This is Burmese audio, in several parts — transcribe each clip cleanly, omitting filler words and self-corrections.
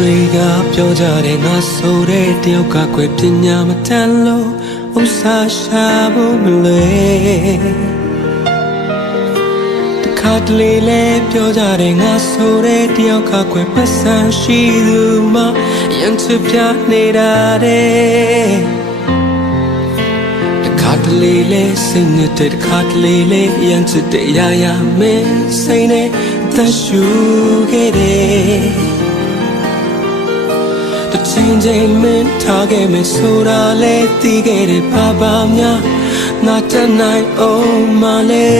တွေကပြောကြတယ်ငါဆိုတဲ့တယောက်ကကွယ်ပညာမတတ်လို့ဥစားရှာဖို့မလွယ်တခါတလေလဲပြောကြတယ်ငါဆိုတဲ့တယောက်ကကွယ်ပတ်စံရှိသူမှရန်ချပြနေတာတဲ့တခါတလေလဲစိတ်နဲ့တခါတလေလဲရန်ချတဲ့ရရမင်းစိတ်နဲ့သက်ရှူခဲ့တယ်ချင်းချင်းမင်းထားခဲ့မယ်ဆိုတာလဲသိခဲ့တယ်ဘာဘာများငါတနိုင်အောင်မလဲ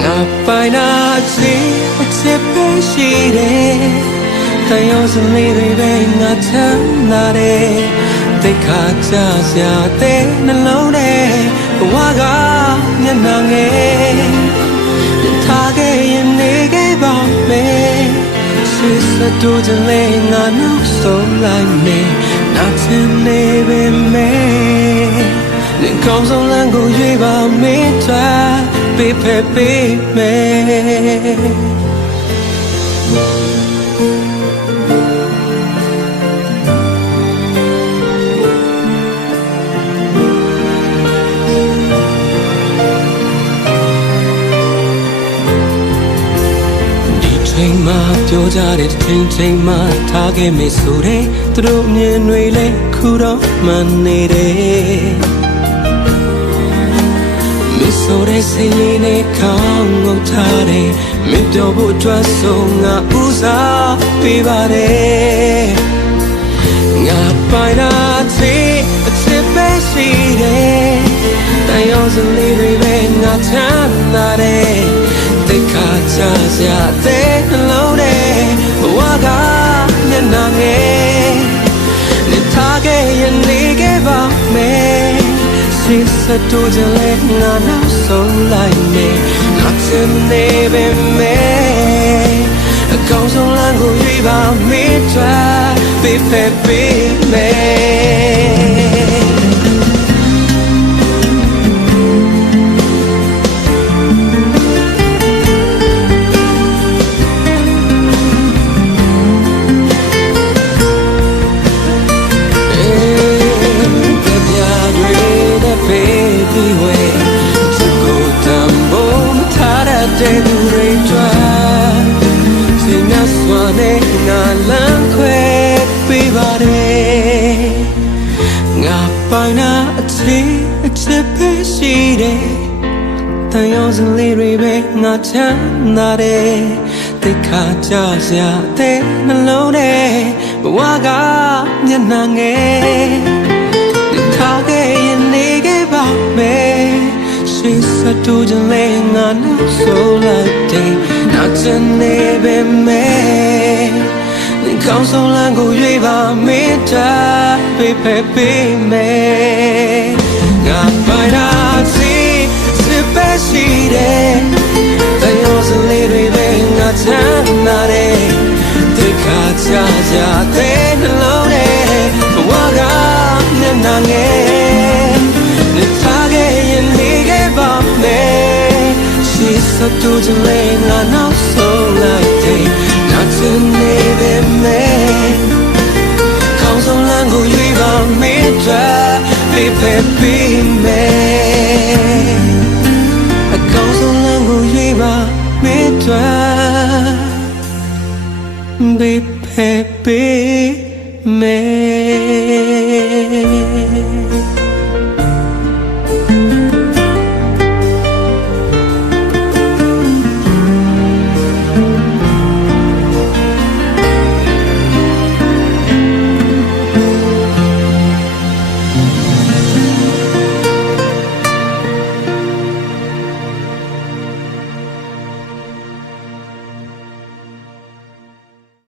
ငါပိုင်နာချစ်ပဲရှိတယ်တန်ရောစလေးတွေပဲငါချမ်းသာတယ်တိတ်ခါကြစရာတဲ့နှလုံးထဲဘဝကမျက်နှာငယ်ထားခဲ့ရင်နေခဲ့ပါမယ်စတူးကြလေငါနောက်ဆုံးလိုက်နေနာချင်နေပေမဲ့နေကောင်းဆုံးလမ်းကိုရွေးပါမင်းတို့ပေးဖက်ပေးမယ်ချိန်မှပြောကြတဲ့ချိန်မှထားခဲ့မယ်ဆိုတဲ့သူတို့မြင်တွေလဲခုတော့မှန်နေတယ်မင်းဆိုတဲ့စိတ်လေးနဲ့ခေါင်းငုံထားတယ်မင်းပြောဖို့အတွက်ဆုံးငါဦးစားပေးပါတယ်ငါပိုင်တာချစ်ပဲရှိတယ်တန်ရောစလေးတွေပဲငါချမ်းသာတယ်တိတ်ခါချစရာတဲ့နှလုံးထဲဘဝကမျက်နှာငယ်နေထားခဲ့ရင်နေခဲ့ပါမယ်စိတ်စတူးကြလဲငါနောက်ဆုံးလိုက်နေငါချင်နေပေမဲ့အကောင်းဆုံးလမ်းကိုရွေးပါမင်းတို့ပေးဖက်ပေးမယ်တဲ့သူတွေကြွားစိတ်နဲ့စွာနဲ့ငါလမ်းခွဲပေးပါတယ်ငါပိုင်နာအချစ်ပဲရှိတယ်တန်ရောစလေးတွေပဲငါချမ်းသာတယ်တိတ်ခါကြစရာတဲ့နှလုံးထဲဘဝကမျက်နှာငယ်ထားခဲ့ရင်နေခဲ့ပါမယ်စတူးကြလေငါနောက်ဆုံးလိုက်တယ်နာချင်နေပေမဲ့ဒီကောင်းဆုံးလမ်းကိုရွေးပါမင်းတို့ပေးဖက်ပေးမယ်ငါပိုင်တာစစ်ပဲရှိတယ်တန်ရောစလေးတွေပဲငါချမ်းသာတယ်တိတ်ခါချစရာတဲ့နှလုံးထဲဘဝကမျက်နှာငယ်နေထားခဲ့ရင်နေခဲ့ပါမယ်ရှိစတူးကြလေငါနောက်ဆုံးလိုက်တယ်နာချင်နေပေမဲ့ကောင်းဆုံးလမ်းကိုရွေးပါမင်းတို့ပေးဖက်ပေးမယ်အကောင်းဆုံးလမ်းကိုရွေးပါမင်းတို့ပေးဖက်ပေးမယ်